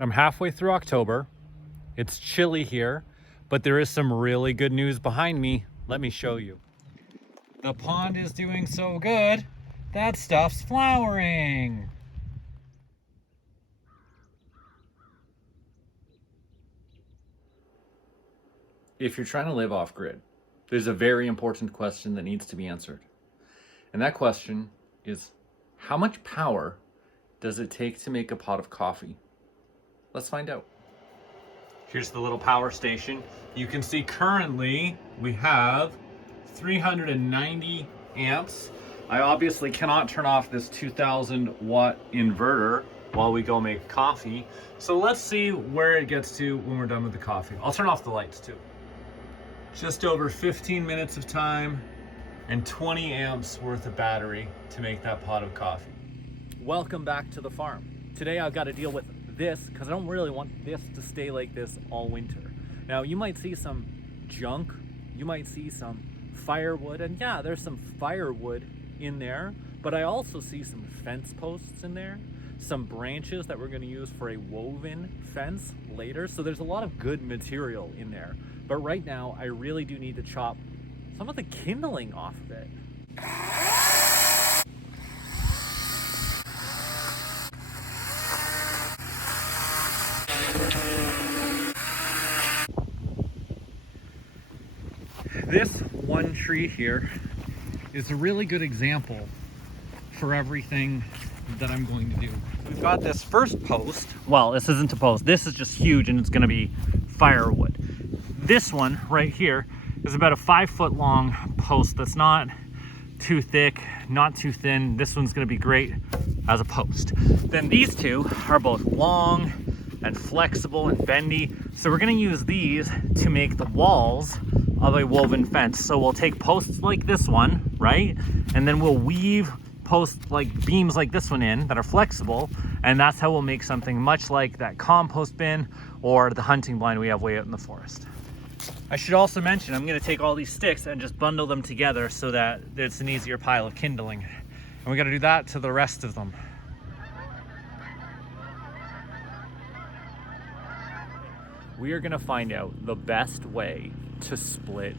I'm halfway through October. It's chilly here, but there is some really good news behind me. Let me show you. The pond is doing so good, that stuff's flowering. If you're trying to live off grid, there's a very important question that needs to be answered. And that question is, how much power does it take to make a pot of coffee? Let's find out. Here's the little power station. You can see currently we have 390 amps. I obviously cannot turn off this 2000 watt inverter while we go make coffee. So let's see where it gets to when we're done with the coffee. I'll turn off the lights too. Just over 15 minutes of time and 20 amps worth of battery to make that pot of coffee. Welcome back to the farm. Today I've got to deal with this because I don't really want this to stay like this all winter. Now you might see some junk, you might see some firewood, and yeah, there's some firewood in there, but I also see some fence posts in there, some branches that we're going to use for a woven fence later. So there's a lot of good material in there. But right now, I really do need to chop some of the kindling off of it. This one tree here is a really good example for everything that I'm going to do. We've got this first post. Well, this isn't a post. This is just huge and it's going to be firewood. This one right here is about a 5-foot long post that's not too thick, not too thin. This one's going to be great as a post. Then these two are both long and flexible and bendy. So we're going to use these to make the walls of a woven fence. So we'll take posts like this one, right? And then we'll weave posts like beams like this one in that are flexible. And that's how we'll make something much like that compost bin or the hunting blind we have way out in the forest. I should also mention, I'm going to take all these sticks and just bundle them together so that it's an easier pile of kindling. And we got to do that to the rest of them. We are going to find out the best way to split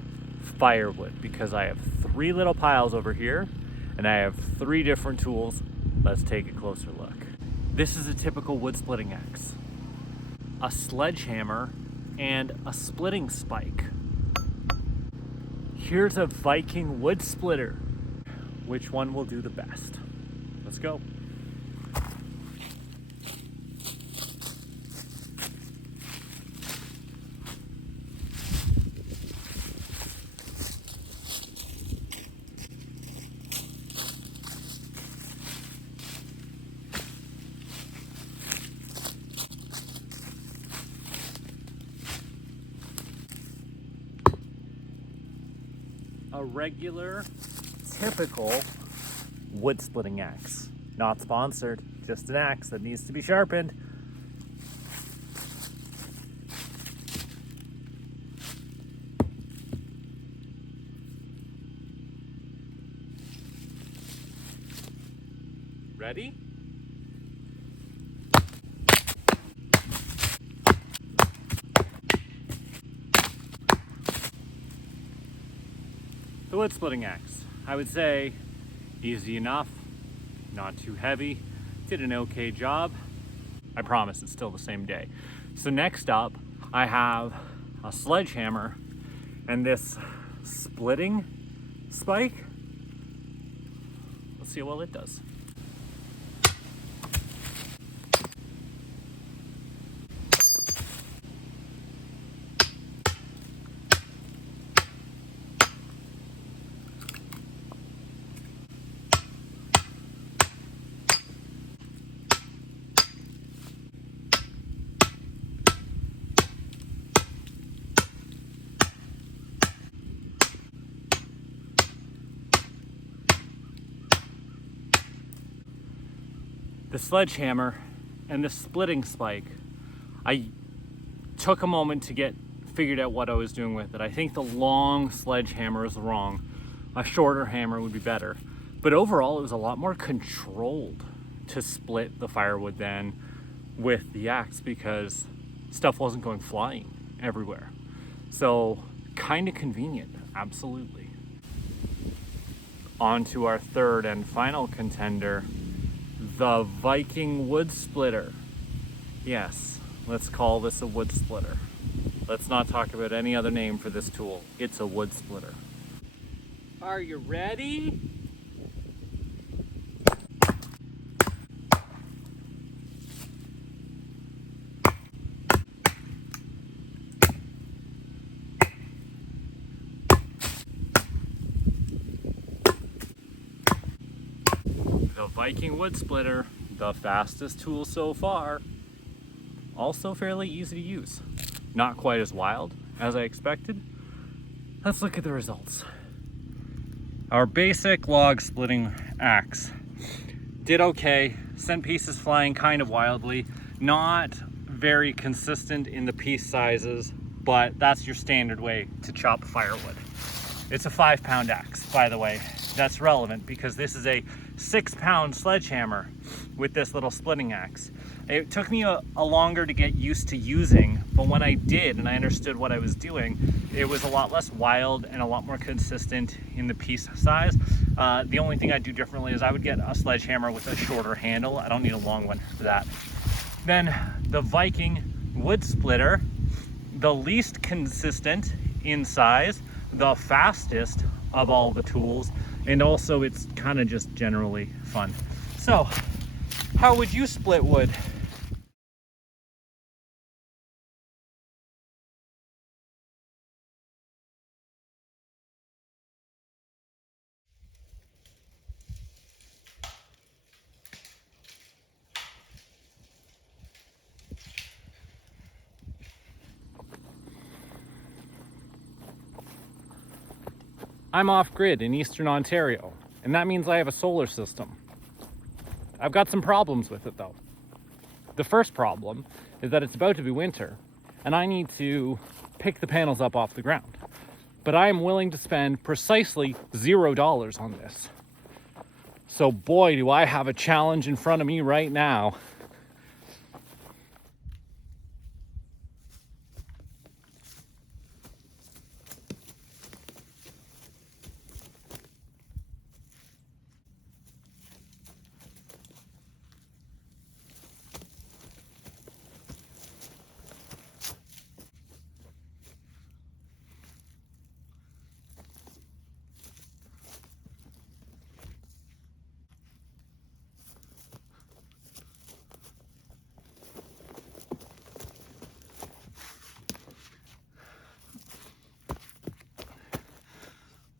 firewood because I have 3 little piles over here and I have 3 different tools. Let's take a closer look. This is a typical wood splitting axe, a sledgehammer, and a splitting spike. Here's a Viking wood splitter. Which one will do the best? Let's go. A regular, typical wood splitting axe. Not sponsored, just an axe that needs to be sharpened. Ready? The wood splitting axe, I would say easy enough, not too heavy, did an okay job. I promise it's still the same day. So next up, I have a sledgehammer and this splitting spike. Let's see how well it does. The sledgehammer and the splitting spike, I took a moment to get figured out what I was doing with it. I think the long sledgehammer is wrong. A shorter hammer would be better. But overall, it was a lot more controlled to split the firewood than with the axe because stuff wasn't going flying everywhere. So kind of convenient, absolutely. On to our third and final contender, the Viking wood splitter. Yes, let's call this a wood splitter. Let's not talk about any other name for this tool. It's a wood splitter. Are you ready? The Viking wood splitter, the fastest tool so far. Also fairly easy to use. Not quite as wild as I expected. Let's look at the results. Our basic log splitting axe did okay, sent pieces flying kind of wildly, not very consistent in the piece sizes, but that's your standard way to chop firewood. It's a 5-pound axe, by the way. That's relevant because this is a 6-pound sledgehammer with this little splitting axe. It took me a longer to get used to using, but when I did and I understood what I was doing, it was a lot less wild and a lot more consistent in the piece size. The only thing I'd do differently is I would get a sledgehammer with a shorter handle. I don't need a long one for that. Then the Viking wood splitter, the least consistent in size, the fastest of all the tools, and also it's kind of just generally fun. So, how would you split wood? I'm off-grid in Eastern Ontario, and that means I have a solar system. I've got some problems with it though. The first problem is that it's about to be winter, and I need to pick the panels up off the ground. But I am willing to spend precisely $0 on this. So boy, do I have a challenge in front of me right now.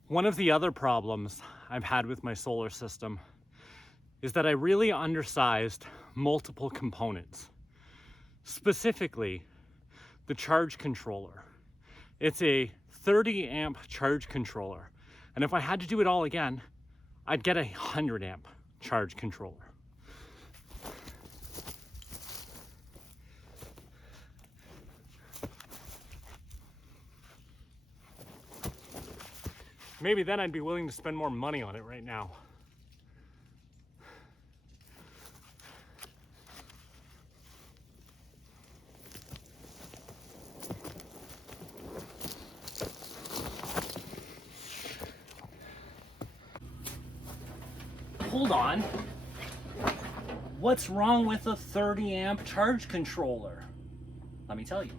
One of the other problems I've had with my solar system is that I really undersized multiple components. Specifically, the charge controller. It's a 30 amp charge controller. And if I had to do it all again, I'd get a 100 amp charge controller. Maybe then I'd be willing to spend more money on it right now. Hold on. What's wrong with a 30 amp charge controller? Let me tell you.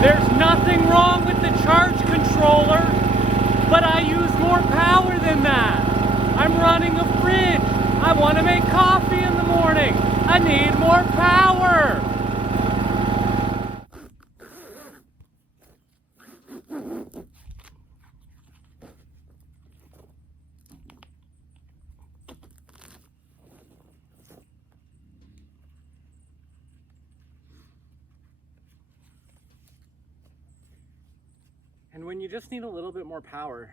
There's nothing wrong with the charge controller, but I use more power than that. I'm running a fridge. I want to make coffee in the morning. I need more power. And when you just need a little bit more power,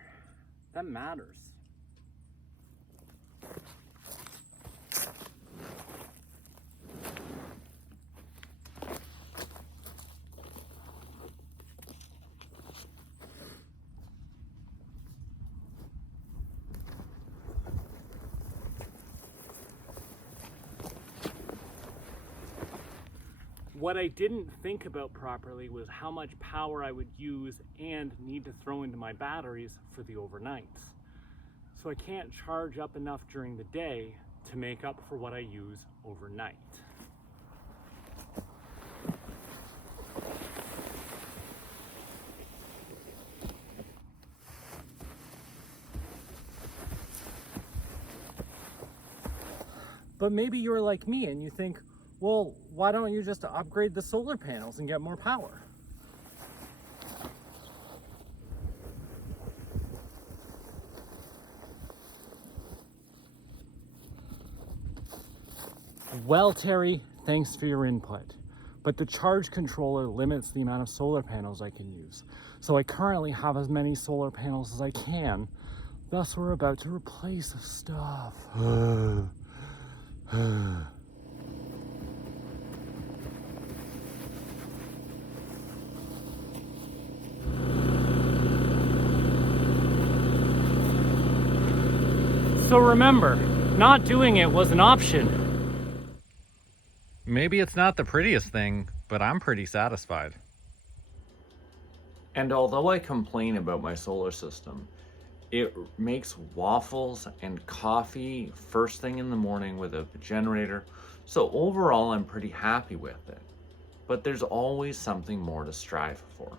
that matters. What I didn't think about properly was how much power I would use and need to throw into my batteries for the overnights. So I can't charge up enough during the day to make up for what I use overnight. But maybe you're like me and you think, well, why don't you just upgrade the solar panels and get more power? Well, Terry, thanks for your input. But the charge controller limits the amount of solar panels I can use. So I currently have as many solar panels as I can. Thus, we're about to replace stuff. So remember, not doing it was an option. Maybe it's not the prettiest thing, but I'm pretty satisfied. And although I complain about my solar system, it makes waffles and coffee first thing in the morning without the generator. So overall, I'm pretty happy with it. But there's always something more to strive for.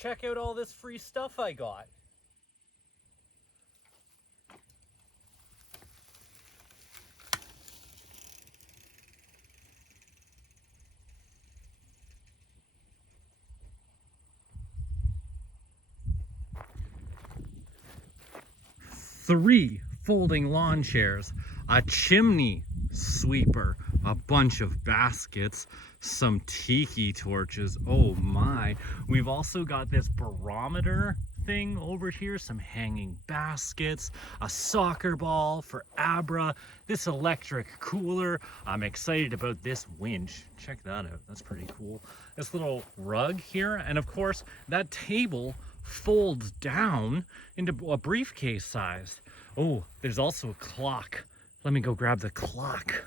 Check out all this free stuff I got. Three folding lawn chairs, a chimney sweeper, a bunch of baskets, some tiki torches. Oh my. We've also got this barometer thing over here, some hanging baskets, a soccer ball for Abra, this electric cooler. I'm excited about this winch. Check that out. That's pretty cool. This little rug here, and of course that table folds down into a briefcase size. Oh, there's also a clock. Let me go grab the clock.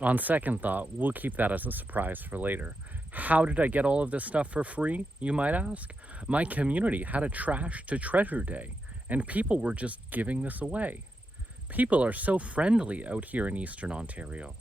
On second thought, we'll keep that as a surprise for later. How did I get all of this stuff for free, you might ask? My community had a trash to treasure day, and people were just giving this away. People are so friendly out here in Eastern Ontario.